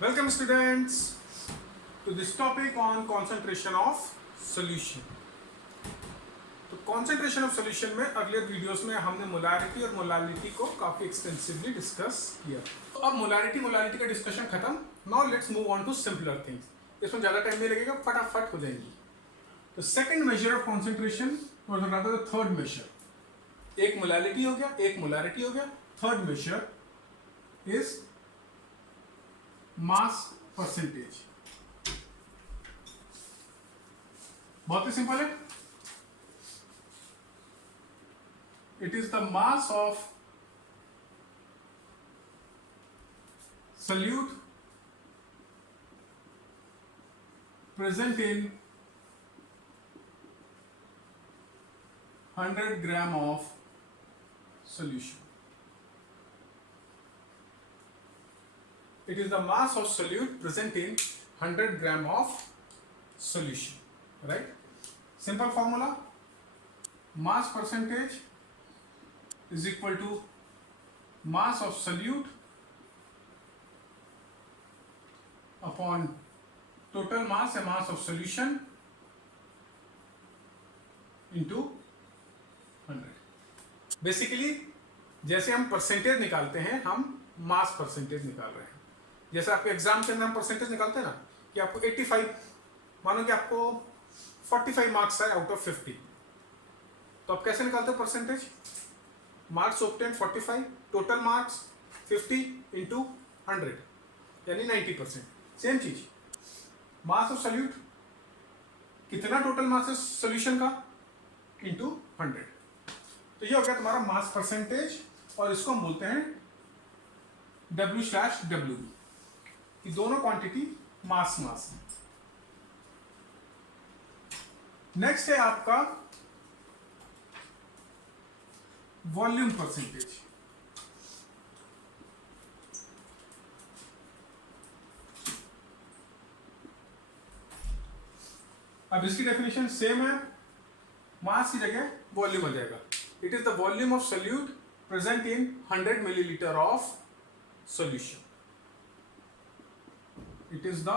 Welcome students to this topic on concentration of solution. तो concentration of solution में अगले videos में हमने मोलारिटी और मोलालिटी को काफी एक्सटेंसिवली डिस्कस किया। तो अब मोलारिटी का डिस्कशन खत्म। Now let's move on to simpler things. इसमें ज्यादा टाइम नहीं लगेगा, फटाफट हो जाएंगी। तो सेकंड मेजर ऑफ कॉन्सेंट्रेशन और रादर द थर्ड मेजर, एक मोलालिटी हो गया, एक मोलारिटी हो गया। Third measure is mass percentage. बहुत ही सिंपल है। It is the mass of solute present in 100 gram of solution. It is the mass of solute present in 100 gram of solution, right? Simple formula: mass percentage is equal to mass of solute upon total mass या mass of solution into 100. Basically जैसे हम percentage निकालते हैं, हम mass percentage निकाल रहे हैं। जैसे आपके एग्जाम के अंदर हम परसेंटेज निकालते हैं ना, कि आपको 85, मानो कि आपको 45 मार्क्स है आउट ऑफ 50, तो आप कैसे निकालते हो percentage? Marks obtain 45, total marks 50 into 100 यानी 90%। सेम चीज मास ऑफ सॉल्यूट, कितना टोटल मास है सॉल्यूशन का, इंटू 100। तो ये हो गया तुम्हारा मास परसेंटेज, और इसको हम बोलते हैं W/W, कि दोनों क्वांटिटी मास मास है। नेक्स्ट है आपका वॉल्यूम परसेंटेज। अब इसकी डेफिनेशन सेम है, मास की जगह वॉल्यूम आ जाएगा। It is the volume of solute present in 100 millilitre of solution. It is the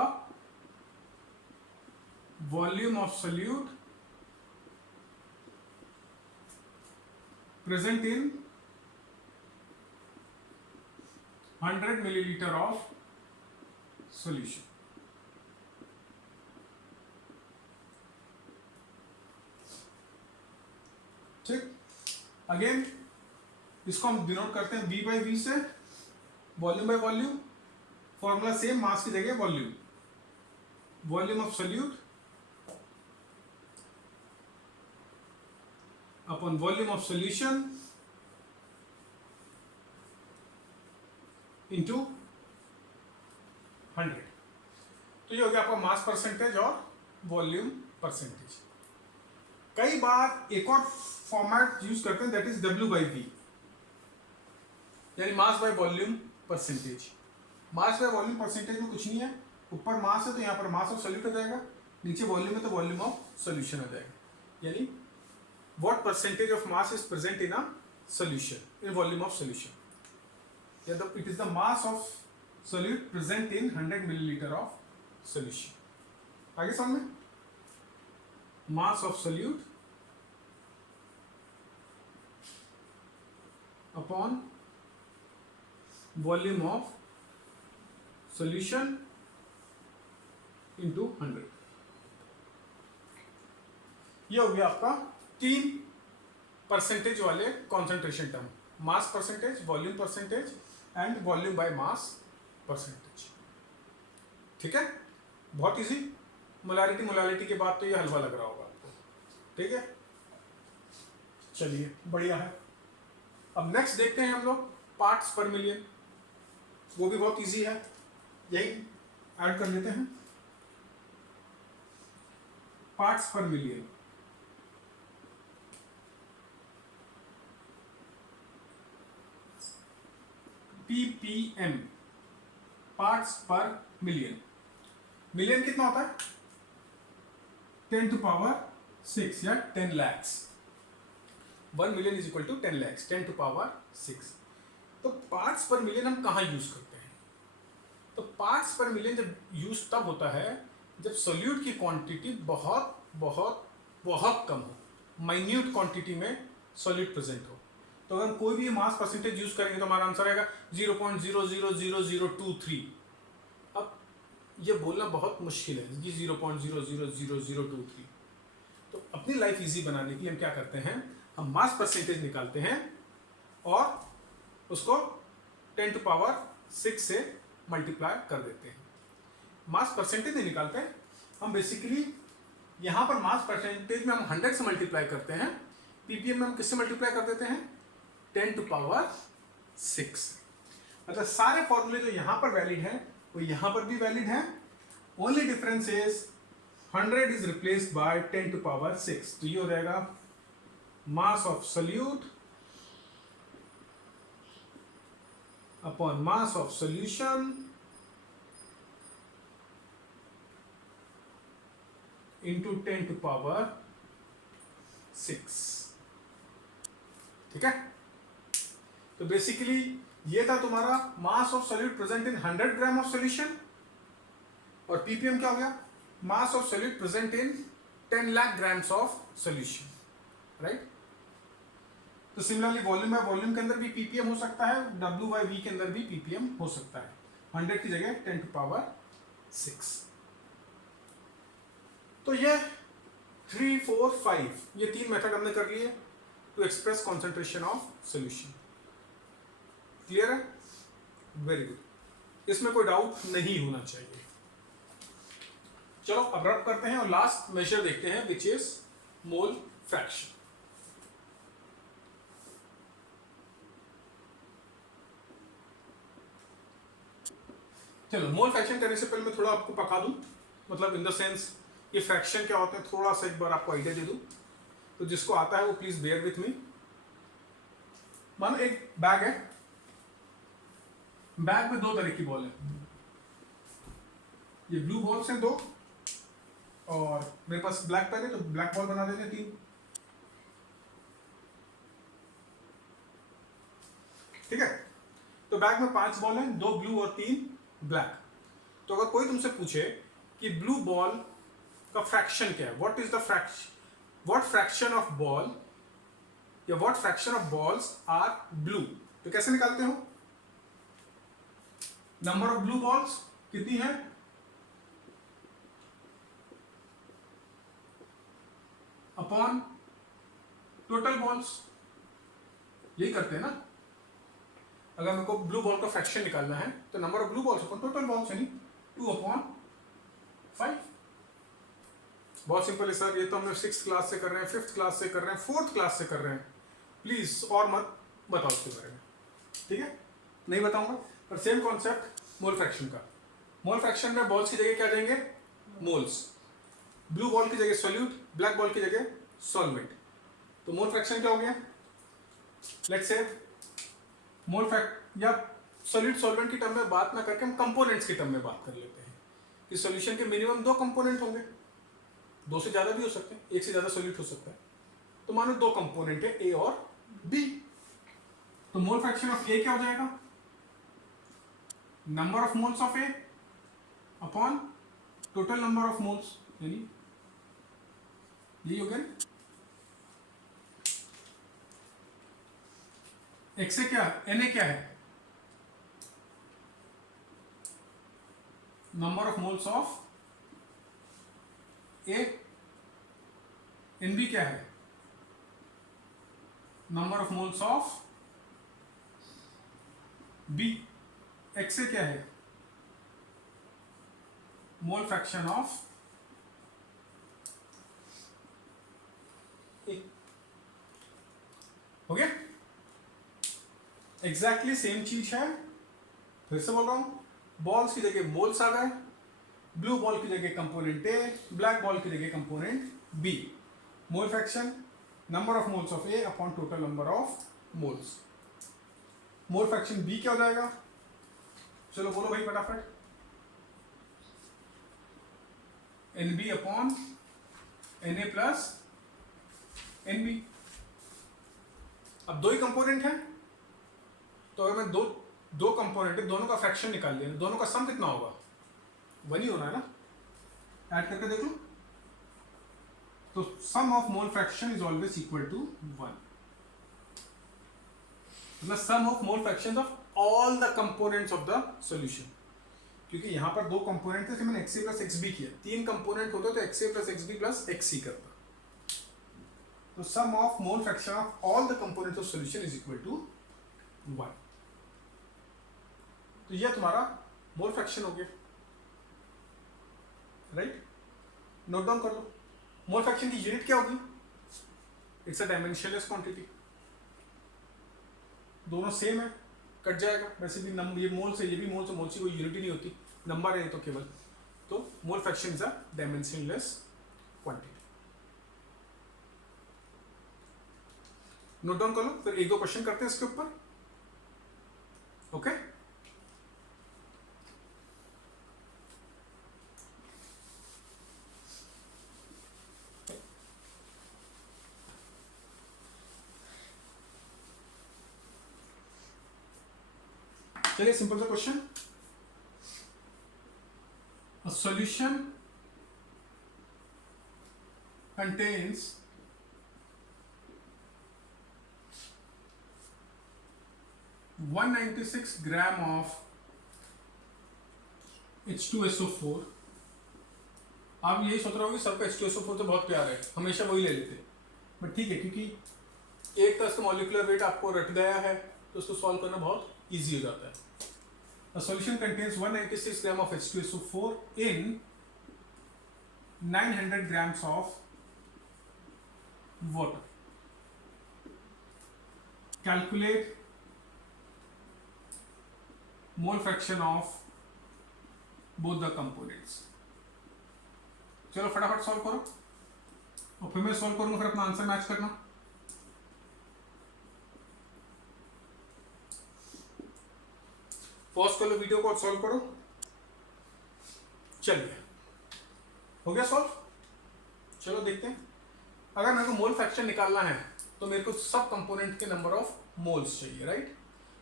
volume of solute present in 100 millilitre of solution. ठीक, अगेन इसको हम डिनोट करते हैं V बाई V से, volume by volume. Formula same, mass की जगह volume. Volume of solute upon volume of solution into 100। तो ये हो गया आपका मास परसेंटेज और वॉल्यूम परसेंटेज। कई बार एक और फॉर्मेट यूज करते हैं, that is W by V, यानी mass by volume percentage. Mass by volume percentage में कुछ नहीं है, ऊपर मास है तो यहाँ पर मास ऑफ सोल्यूट आ जाएगा, नीचे वॉल्यूम है तो वॉल्यूम ऑफ सोल्यूशन आ जाएगा। यानी what percentage of mass is present in a solution, in volume of solution, या it is the mass of solute present in 100 millilitre of solution. आगे समझ में, mass of solute upon volume of solution into 100। ये हो गया आपका 3 percentage वाले concentration term: mass percentage, volume percentage and volume by mass percentage. ठीक है, बहुत इजी। मोलारिटी के बाद तो ये हलवा लग रहा होगा आपको। ठीक है, चलिए बढ़िया है। अब नेक्स्ट देखते हैं हम लोग पार्ट्स पर मिलियन। वो भी बहुत इजी है, यही ऐड कर लेते हैं। Parts per million, PPM, parts per million. Million कितना होता है? 10⁻⁶ या 10 lakhs। 1 million is equal to 10 lakhs, 10⁻⁶। तो पार्ट्स पर मिलियन हम कहाँ यूज करते हैं? तो पार्ट्स पर मिलियन जब यूज तब होता है जब सोल्यूट की क्वांटिटी बहुत बहुत बहुत कम हो, माइन्यूट क्वांटिटी में सोल्यूट प्रेजेंट हो। तो अगर हम कोई भी मास परसेंटेज यूज करेंगे तो हमारा आंसर आएगा 0.000023। अब ये बोलना बहुत मुश्किल है कि 0.000023। तो अपनी लाइफ इजी बनाने के लिए हम क्या करते हैं, हम मास परसेंटेज निकालते हैं और उसको 10 टू पावर 6 से मल्टीप्लाई कर देते हैं। मास परसेंटेज नहीं निकालते हैं हम, बेसिकली यहां पर मास परसेंटेज में हम 100 से मल्टीप्लाई करते हैं, पीपीएम में हम किससे मल्टीप्लाई कर देते हैं, 10 टू पावर 6। मतलब सारे फॉर्मूले जो यहां पर वैलिड है वो यहां पर भी वैलिड है, only difference is 100 is replaced by 10 to power 6। तो ये हो जाएगा mass of solute upon mass of solution into 10 to power 6। ठीक है, तो बेसिकली ये था तुम्हारा mass of solute present in 100 gram of solution, और पीपीएम क्या हो गया, mass of solute present in 10 lakh grams of solution, right. तो सिमिलरली वॉल्यूम बाय वॉल्यूम के अंदर भी पीपीएम हो सकता है, डब्ल्यू बाय वी के अंदर भी पीपीएम हो सकता है, 100 की जगह 10 टू पावर 6। तो ये 3, 4, 5 ये 3 मेथड हमने कर लिए to express concentration of solution. Clear है, वेरी गुड, इसमें कोई डाउट नहीं होना चाहिए। चलो अब रब करते हैं और लास्ट मेजर देखते हैं विच इज मोल फ्रैक्शन। चलो मोल फ्रैक्शन करने से पहले मैं थोड़ा आपको पका दूं, मतलब इन द सेंस ये फ्रैक्शन क्या होते हैं थोड़ा सा एक बार आपको आइडिया दे दूं। तो जिसको आता है वो प्लीज बेयर विथ मी। मानो एक बैग है, बैग में 2 तरह की बॉल है, ये ब्लू बॉल्स हैं 2, और मेरे पास ब्लैक पेन है तो ब्लैक बॉल बना देते हैं 3। ठीक है, तो बैग में 5 बॉल हैं, 2 ब्लू और 3 ब्लैक। तो अगर कोई तुमसे पूछे कि ब्लू बॉल का फ्रैक्शन क्या है, what is the fraction, what fraction of ball या what fraction of balls are blue, तो कैसे निकालते हो, नंबर ऑफ ब्लू बॉल्स कितनी है, अपॉन टोटल बॉल्स, यही करते हैं ना। अगर मेरे को ब्लू बॉल का फ्रैक्शन निकालना है तो number of blue balls upon total balls, यानी 2/5। बहुत सिंपल है सर, ये तो हमने 6th क्लास से कर रहे हैं, 5th क्लास से कर रहे हैं, 4th क्लास से कर रहे हैं, प्लीज और मत बताओ उसके बारे में, ठीक है, नहीं बताऊंगा। पर सेम कॉन्सेप्ट मोल फ्रैक्शन का, मोल फ्रैक्शन में बॉल्स की जगह क्या देंगे, मोल्स, ब्लू बॉल की जगह सोल्यूट, ब्लैक बॉल की जगह सॉल्वेंट। तो मोल फ्रैक्शन क्या हो गया, लेट्स से मोल फ्रैक्ट या सोल्यूट सॉल्वेंट की टर्म में बात ना करके हम कंपोनेंट्स की टर्म में बात कर लेते हैं कि सॉल्यूशन के मिनिमम 2 कंपोनेंट होंगे, 2 से ज्यादा भी हो सकते हैं, 1 से ज्यादा सोल्यूट हो सकता है। तो मानो 2 कंपोनेंट है ए और बी, तो मोल फ्रैक्शन ऑफ ए क्या हो जाएगा, number of moles of A upon total number of moles, यानी यही हो गया। एक्स से क्या, एन ए क्या है, number of moles of A, N B क्या है, number of moles of B, X से क्या है, मोल फ्रैक्शन ऑफ ए, हो गया। एग्जैक्टली सेम चीज है, फिर से बोल रहा हूं, बॉल्स की जगह मोल्स आ गए, ब्लू बॉल की जगह कंपोनेंट ए, ब्लैक बॉल की जगह component B, mole fraction number of moles of A upon total number of moles. Mole fraction B क्या हो जाएगा, चलो बोलो भाई फटाफट, N B upon N A plus N B. अब 2 ही कंपोनेंट है, तो अगर मैं 2 दो कंपोनेंट है, दोनों का फ्रैक्शन निकाल लिया, दोनों का सम कितना होगा? 1 ही होना है ना, ऐड करके देख लो। तो sum of mole fraction is always equal to 1, मतलब sum of mole fraction of all the components of the solution. क्योंकि यहां पर दो कंपोनेंट थे, मैंने X A plus X B किया, 3 कंपोनेंट होते तो X A plus X B plus X C करता। तो sum of mole fraction of all the components of solution is equal to 1। तो यह तुम्हारा मोल फ्रैक्शन हो गया, राइट? नोट डाउन कर लो। मोल फ्रैक्शन की यूनिट क्या होगी? It's a dimensionless quantity. दोनों सेम है, कट जाएगा। वैसे भी नंबर, ये मोल से ये भी मोल से, मोल से कोई यूनिट ही नहीं होती, नंबर है तो केवल। तो मोल fraction is a dimensionless quantity. Note down कर लो, फिर एक दो क्वेश्चन करते हैं इसके ऊपर। ओके, चलिए सिंपल सा question. A solution contains 196 gram of H2SO4। आप यही सोच रहे हो कि सबका H2SO4 तो बहुत प्यार है, हमेशा वही ले लेते, बट ठीक है, क्योंकि एक तरह का मॉलिक्यूलर वेट आपको रट गया है तो उसको सॉल्व करना बहुत इजी हो जाता है। A solution contains 196 gram of H2SO4 in 900 grams of water. Calculate mole fraction of both the components. चलो फटाफट सॉल्व करो, और फिर मैं सॉल्व करूंगा, फिर अपना आंसर मैच करना। पॉज कर लो वीडियो को और सॉल्व करो। चलिए, हो गया सॉल्व। चलो देखते हैं। अगर मेरे को मोल फ्रैक्शन निकालना है तो मेरे को सब कंपोनेंट के नंबर ऑफ मोल्स चाहिए, राइट?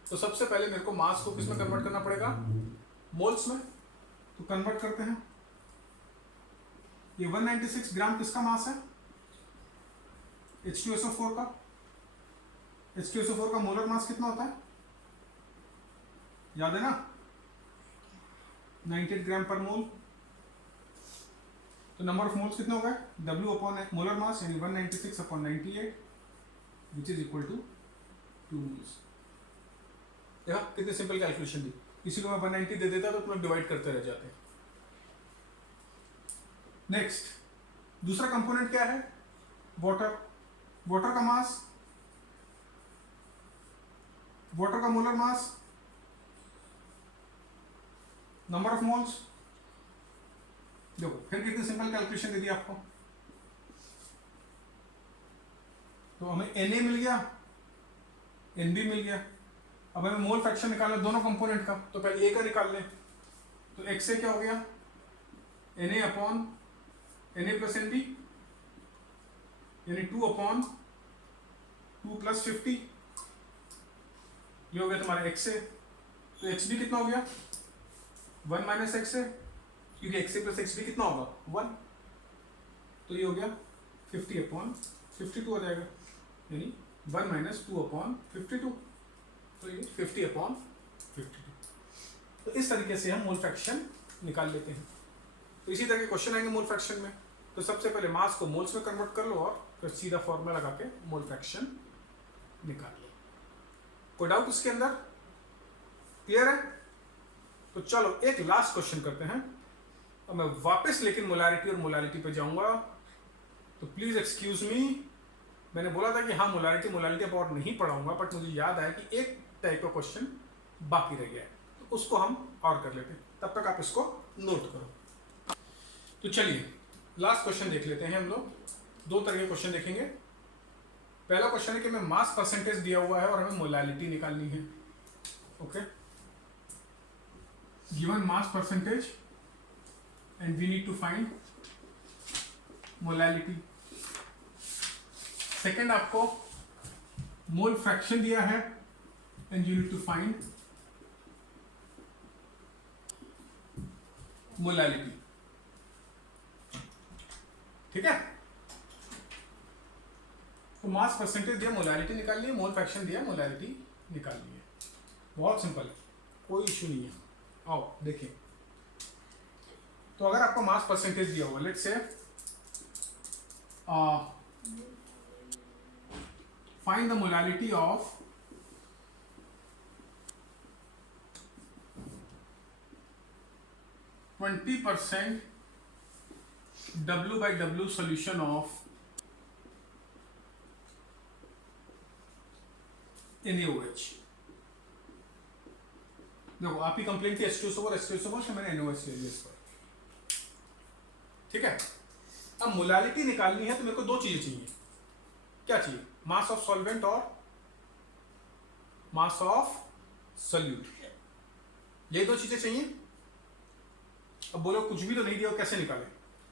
तो सबसे पहले मेरे को मास को किस में कन्वर्ट करना पड़ेगा? मोल्स में। तो कन्वर्ट करते हैं। ये 196 ग्राम किसका मास है? H2SO4 का। H2SO4 का मोलर मास कितना होता है? याद है ना? 98 ग्राम पर मोल। तो नंबर ऑफ मोल्स कितने हो गए? W अपॉन मोलर मास, यानी 196 upon 98 which is equal to 2 moles. देखा कितनी सिंपल कैलकुलेशन दी। इसी को मैं 190 दे देता तो तुम डिवाइड करते रह जाते। नेक्स्ट, दूसरा कंपोनेंट क्या है? वाटर। वाटर का मास, वाटर का molar mass, number of moles. देखो फिर कितनी सिंपल कैलकुलेशन दे दी आपको। तो हमें Na मिल गया, Nb मिल गया। अब हमें मोल फ्रैक्शन निकालना है दोनों कंपोनेंट का, तो पहले A का निकाल लें। तो x से क्या हो गया? Na upon Na plus Nb, यानी 2 अपॉन 2 प्लस 50। ये हो गया तुम्हारा x से। तो xb कितना हो गया? 1 माइनस एक्स है, क्योंकि x प्लस एक्स भी कितना होगा? 1। तो ये हो गया 50 अपॉन 52 हो जाएगा, यानी 1 माइनस 2 अपॉन 52। तो ये 50 अपॉन 52। तो इस तरीके से हम मोल फ्रैक्शन निकाल लेते हैं। तो इसी तरह के क्वेश्चन आएंगे मोल फ्रैक्शन में। तो सबसे पहले मास को मोल्स में कन्वर्ट कर लो और फिर सीधा फॉर्मूला लगा के मोल फ्रैक्शन निकाल लो। कोई डाउट इसके अंदर? क्लियर है? तो चलो एक लास्ट क्वेश्चन करते हैं, और मैं वापस लेकिन मोलारिटी और मोलालिटी पे जाऊंगा। तो प्लीज एक्सक्यूज मी, मैंने बोला था कि हाँ मोलारिटी मोलालिटी अब और नहीं पढ़ाऊंगा, बट मुझे याद आया कि एक टाइप का क्वेश्चन बाकी रह गया है, तो उसको हम और कर लेते हैं। तब तक आप इसको नोट करो। तो चलिए लास्ट क्वेश्चन देख लेते हैं हम लोग। दो तरह के क्वेश्चन देखेंगे। पहला क्वेश्चन है कि मैं मास परसेंटेज दिया हुआ है और हमें मोलालिटी निकालनी है। Okay, given mass percentage and we need to find molality. Second, आपको मोल फ्रैक्शन दिया है and you need to find molality. ठीक है, तो मास परसेंटेज दिया, मोलैलिटी निकालनी है, मोल फ्रैक्शन दिया, मोलैलिटी निकालनी है। बहुत सिंपल है, कोई इशू नहीं है। आओ देखिए, तो अगर आपको मास परसेंटेज दिया होगा, let's say find the molality of %, W/W solution of NaOH। देखो आप ही कंप्लेन थी H2SO4 से मैंने NaOH ले लिया इस पर। ठीक है, अब मोलैलिटी निकालनी है तो मेरे को दो चीजें चाहिए। क्या चाहिए? मास ऑफ सॉल्वेंट और मास ऑफ सोल्यूट, ये दो चीजें चाहिए। अब बोलो कुछ भी तो नहीं दिया, कैसे निकाले?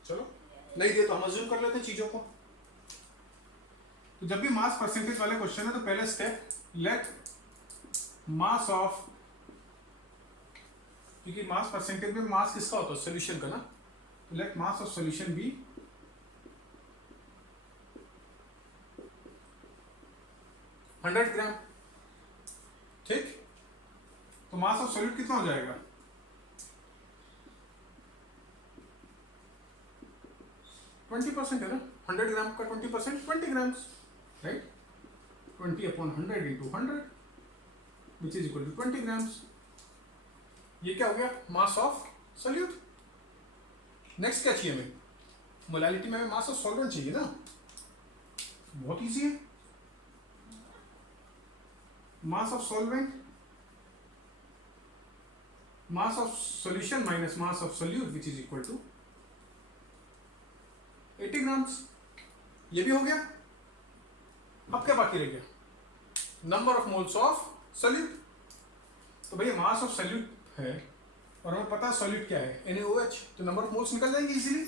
चलो नहीं दिया तो हम अज्यूम कर लेते हैं चीजों को। तो जब भी मास परसेंटेज वाले क्वेश्चन है तो पहले स्टेप, लेट मास ऑफ, क्योंकि मास परसेंटेज में मास किसका होता है? सॉल्यूशन का ना। तो let mass of solution be 100 gram. ठीक, तो मास ऑफ सॉल्यूट कितना हो जाएगा? 20% है ना, 100 ग्राम का 20%, 20 grams, right. 20/100 × 100 which is equal to 20 grams. ये क्या हो गया? Mass of solute. नेक्स्ट क्या चाहिए हमें? मोलैलिटी में हमें मास ऑफ सॉल्वेंट चाहिए ना, बहुत इजी है। Mass of solvent, mass of solution minus mass of solute which is equal to 80 grams. ये भी हो गया। अब क्या बाकी रह गया? Number of moles of solute. तो भैया मास ऑफ सोल्यूट है और हमें पता है सोल्यूट क्या है? NaOH। तो नंबर ऑफ मोल्स निकल जाएंगे easily.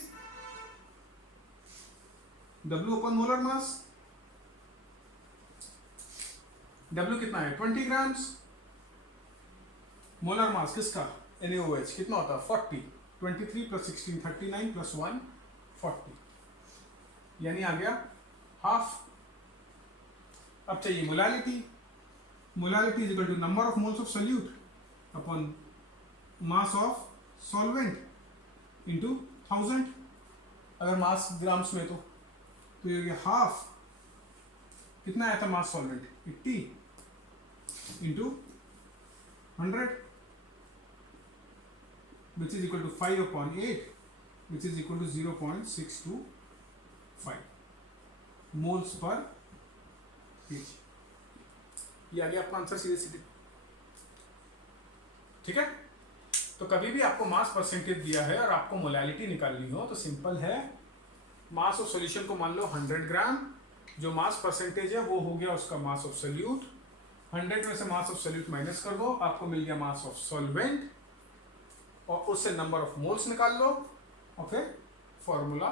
W/ molar mass, W कितना है? 20 ग्राम्स। मोलर मास किसका? NaOH कितना होता है? 40। 23 + 16 39 + 1 40, यानी आ गया हाफ। अब चाहिए molality. Molality is equal to number of moles of solute upon mass of solvent into 1000। अगर मास ग्राम्स में तो ये गया हाफ। कितना आया था mass solvent? 80 into 100 which is equal to 5/8 which is equal to 0.625 moles per KG. ये आ गया अपना आंसर सीधे सीधे। ठीक है, तो कभी भी आपको मास परसेंटेज दिया है और आपको मोलैलिटी निकालनी हो तो सिंपल है, मास ऑफ सॉल्यूशन को मान लो 100 ग्राम, जो मास परसेंटेज है वो हो गया उसका मास ऑफ सोल्यूट। 100 में से मास ऑफ सोल्यूट माइनस कर दो, आपको मिल गया मास ऑफ सॉल्वेंट, और उससे नंबर ऑफ मोल्स निकाल लो और फिर फॉर्मूला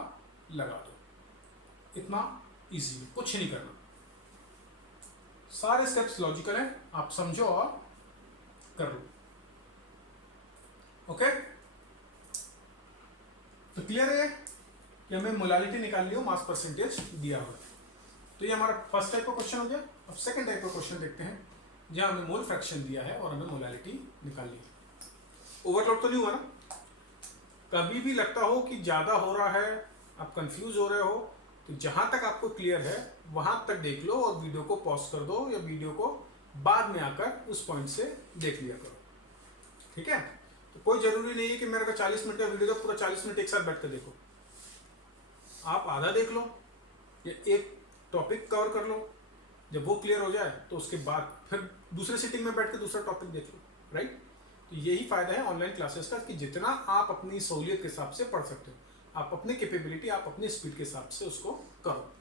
लगा दो। इतना इजी है, कुछ नहीं करना। सारे स्टेप्स लॉजिकल हैं, आप समझो और कर लो। ओके, तो क्लियर है कि हमें मोलैलिटी निकालनी हो, मास परसेंटेज दिया हुआ है। तो ये हमारा फर्स्ट टाइप का क्वेश्चन हो गया। अब सेकंड टाइप का क्वेश्चन देखते हैं, जहां हमें मोल फ्रैक्शन दिया है और हमें मोलैलिटी निकालनी है। ओवरलोड तो नहीं हुआ ना? कभी भी लगता हो कि ज्यादा हो रहा है, आप कंफ्यूज हो रहे हो, तो जहां तक आपको क्लियर है वहां तक देख लो और वीडियो को पॉज कर दो, या वीडियो को बाद में आकर उस पॉइंट से देख लिया करो। ठीक है, तो कोई जरूरी नहीं है कि मेरे को 40 मिनट का वीडियो तो पूरा 40 मिनट एक साथ बैठ कर देखो। आप आधा देख लो या एक टॉपिक कवर कर लो, जब वो क्लियर हो जाए तो उसके बाद फिर दूसरे सिटिंग में बैठ कर दूसरा टॉपिक देख लो। राइट, तो यही फायदा है ऑनलाइन क्लासेस का कि जितना आप अपनी सहूलियत के हिसाब से पढ़ सकते हो, आप अपनी कैपेबिलिटी, आप अपनी स्पीड के हिसाब से उसको करो।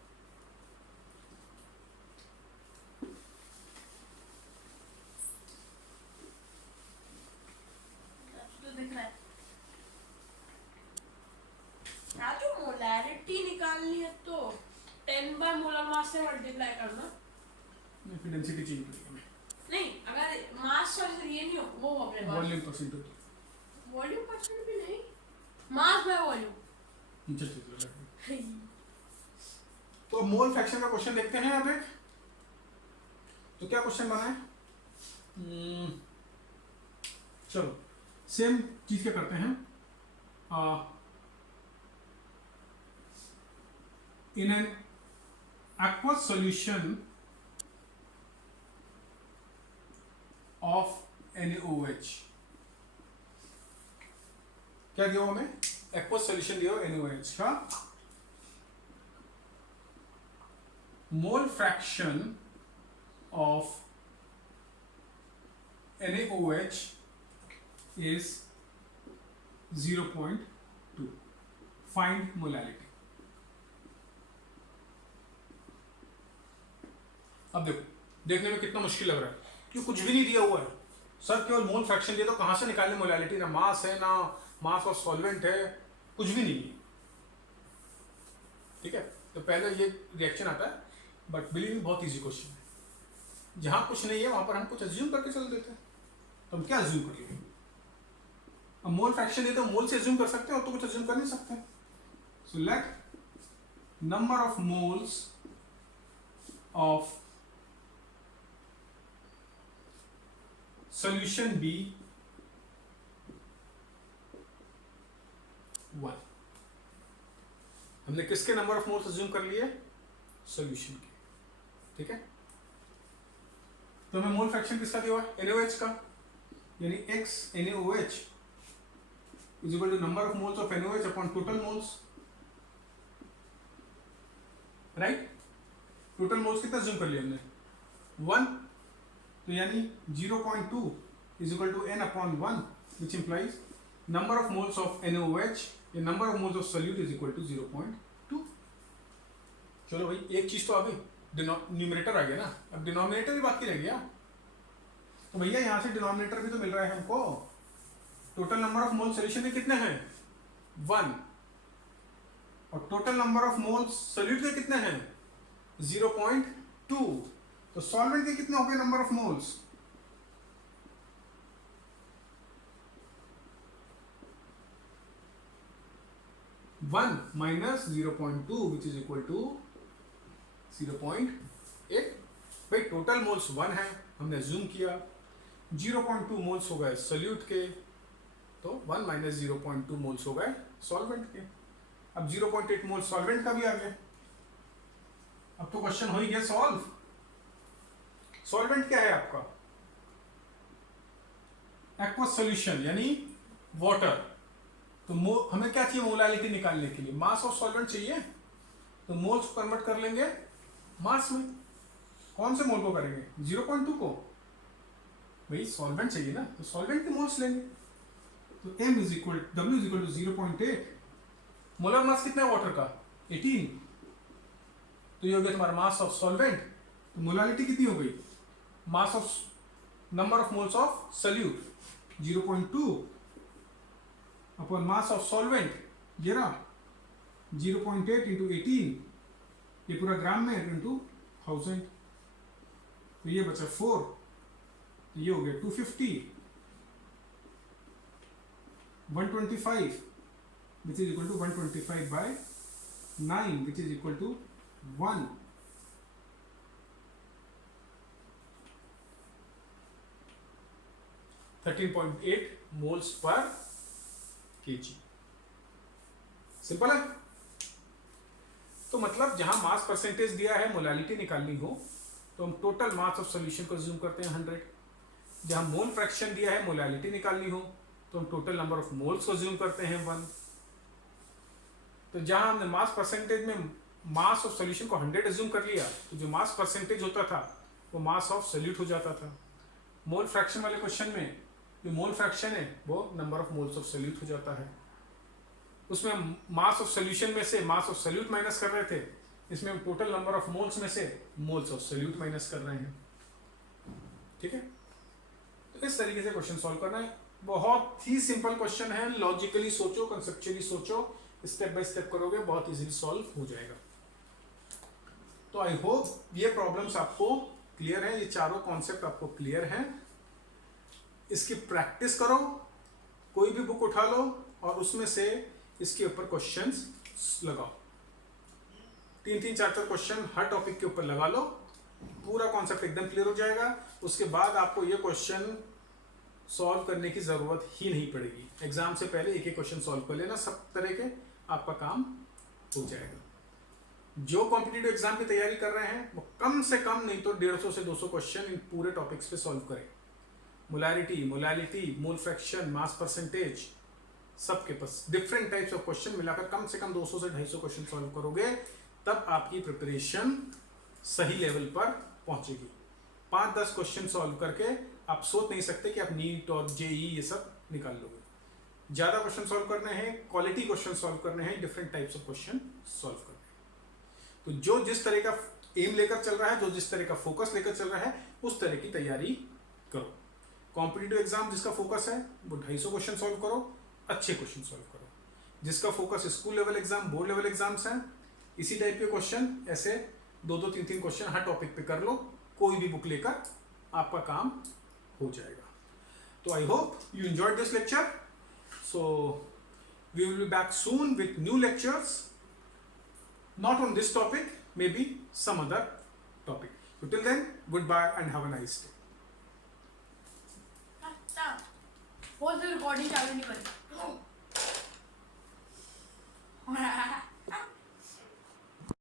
जो मोलैलिटी निकालनी है तो 10 बार मोलर मास से मल्टीप्लाई करना, फिर डेंसिटी चेंज करेंगे। नहीं, अगर मास और ये नहीं हो, वो अपने पास वॉल्यूम परसेंट होती है। वॉल्यूम परसेंट भी नहीं, मैं बोलूं। नीचे चलिए। तो मोल फ्रैक्शन का क्वेश्चन देखते हैं अब एक। तो क्या क्वेश्चन बना है? चलो सेम चीज क्या करते हैं, in an aqueous solution of NaOH, क्या दिया हमें? aqueous solution दिया NaOH का mole fraction of NaOH is 0.2. Find molality. अब देखो, देखने में कितना मुश्किल लग रहा है कि कुछ भी नहीं दिया हुआ है सर, केवल मोल फ्रैक्शन दिया, तो कहां से निकालने मोलालिटी? ना मास है, ना मास ऑफ सॉल्वेंट है, कुछ भी नहीं है। ठीक है, तो पहले ये रिएक्शन आता है, बट बिलीव मी बहुत इजी क्वेश्चन है। जहां कुछ नहीं है वहां पर हम कुछ अज्यूम करके चल देते हैं। तो हम क्या अज्यूम कर लेंगे? अब मोल फ्रैक्शन दिया तो मोल से अज्यूम कर सकते हैं, और तो कुछ अज्यूम कर नहीं सकते। So let number of moles of solution B 1। हमने किसके नंबर ऑफ मोल्स अज्यूम कर लिए? सॉल्यूशन के। ठीक है, तो हमें मोल फ्रैक्शन किसका दिया हुआ है? NaOH का, यानी X NaOH is equal to number of moles of NaOH upon total moles. Right, total moles कितना अज्यूम कर लिया हमने? 1, तो यानी 0.2 is equal to n upon 1, which implies number of moles of NaOH या number of moles of solute is equal to 0.2। चलो भाई, एक चीज तो आ गई, न्यूमरेटर आ गया ना, अब डिनोमिनेटर भी बाकी रह गया। तो भैया यहां से डिनोमिनेटर भी तो मिल रहा है हमको। Total number of moles solution में कितने हैं? 1, और total number of moles solute के कितने हैं? 0.2। तो सॉल्वेंट के कितने हो गए number of moles? One minus 0.2 which is equal to 0.8। भाई टोटल मोल्स 1 है, हमने जूम किया, 0.2 मोल्स हो गए सोल्यूट के, तो 1 माइनस 0.2 मोल्स हो गए सॉल्वेंट के। अब 0.8 मोल सॉल्वेंट का भी आ गया। अब तो क्वेश्चन हो ही गया सॉल्व। सॉल्वेंट क्या है आपका? एक्वस सॉल्यूशन यानी वाटर। तो हमें क्या चाहिए मोलालिटी निकालने के लिए? मास ऑफ सॉल्वेंट चाहिए, तो मोल्स को कन्वर्ट कर लेंगे मास में। कौन से मोल को करेंगे? 0.2 को। भाई सॉल्वेंट चाहिए ना, तो सॉल्वेंट के मोल्स लेंगे। तो M is equal W is equal to 0.8। Molar mass कितना है वाटर का? 18। तो ये हो गया तुम्हारा मास ऑफ सॉल्वेंट। तो मोलालिटी कितनी हो गई? Mass of number of moles of solute 0.2 upon mass of solvent 0.8 into 18, ये पूरा ग्राम में इंटू 1000, तो ये बचा 4, तो ये हो गया 250, 125 which is equal to 125 by 9 which is equal to 1। 13.8 moles per kg। Simple है। तो मतलब जहां मास परसेंटेज दिया है, मोलालिटी निकालनी हो, तो हम टोटल मास ऑफ सॉल्यूशन को अज्यूम करते हैं 100। जहां मोल फ्रैक्शन दिया है, मोलालिटी निकालनी हो, तो हम टोटल नंबर ऑफ मोल्स को अज्यूम करते हैं 1। तो जहां हमने मास परसेंटेज में मास ऑफ सॉल्यूशन को 100 अज्यूम कर लिया, तो जो मास परसेंटेज होता था वो मास ऑफ सोल्यूट हो जाता था। मोल फ्रैक्शन वाले क्वेश्चन में जो मोल फ्रैक्शन है वो number of moles of solute हो जाता है। उसमें मास ऑफ सोल्यूशन में से मास ऑफ सोल्यूट माइनस कर रहे थे, इसमें हम टोटल नंबर ऑफ मोल्स में से मोल्स ऑफ सोल्यूट माइनस कर रहे हैं। ठीक है, तो इस तरीके से क्वेश्चन सॉल्व करना है। बहुत ही सिंपल क्वेश्चन है, लॉजिकली सोचो, कंसेप्चुअली सोचो, स्टेप बाय स्टेप करोगे, बहुत इजीली सॉल्व हो जाएगा। तो आई होप ये प्रॉब्लम्स आपको क्लियर है, ये चारों कॉन्सेप्ट आपको क्लियर हैं। इसकी प्रैक्टिस करो, कोई भी बुक उठा लो और उसमें से इसके ऊपर क्वेश्चंस लगाओ। 3-3 4-4 क्वेश्चन हर टॉपिक के ऊपर लगा लो, पूरा कॉन्सेप्ट एकदम क्लियर हो जाएगा। उसके बाद आपको ये क्वेश्चन सॉल्व करने की जरूरत ही नहीं पड़ेगी। एग्जाम से पहले एक एक क्वेश्चन सॉल्व कर लेना, सब तरह के आपका काम हो जाएगा। जो कॉम्पिटिटिव एग्जाम की तैयारी कर रहे हैं वो कम से कम नहीं तो 150 से 200 क्वेश्चन इन पूरे टॉपिक्स पे सॉल्व करें। Molarity, molality, mole fraction, mass percentage, सबके पास डिफरेंट टाइप्स ऑफ क्वेश्चन मिलाकर कम से कम 200 से 250 क्वेश्चन सॉल्व करोगे, तब आपकी प्रिपरेशन सही लेवल पर पहुंचेगी। 5-10 क्वेश्चन सॉल्व करके आप सोच नहीं सकते कि आप नीट और जेई ये सब निकाल लोगे। ज़्यादा क्वेश्चन सॉल्व करने हैं, क्वालिटी क्वेश्चन सॉल्व करने हैं, different types of question solve करने हैं। तो जो जिस तरह का एम लेकर चल रहा है, जो जिस तरह का फोकस लेकर चल रहा है, उस तरह की तैयारी करो। कॉम्पिटिटिव एग्जाम जिसका फोकस है वो 250 क्वेश्चन सॉल्व करो, अच्छे क्वेश्चन सॉल्व करो। जिसका focus school level exam, board level exams हैं, इसी टाइप के क्वेश्चन ऐसे 2-2, 3-3 क्वेश्चन हर टॉपिक पे कर लो, कोई भी बुक लेकर आपका काम हो जाएगा। तो I hope you enjoyed this lecture. So we will be back soon with new lectures, not on this topic, maybe some other topic. So till then, goodbye and have a nice day. Was the recording चालू नहीं बनी?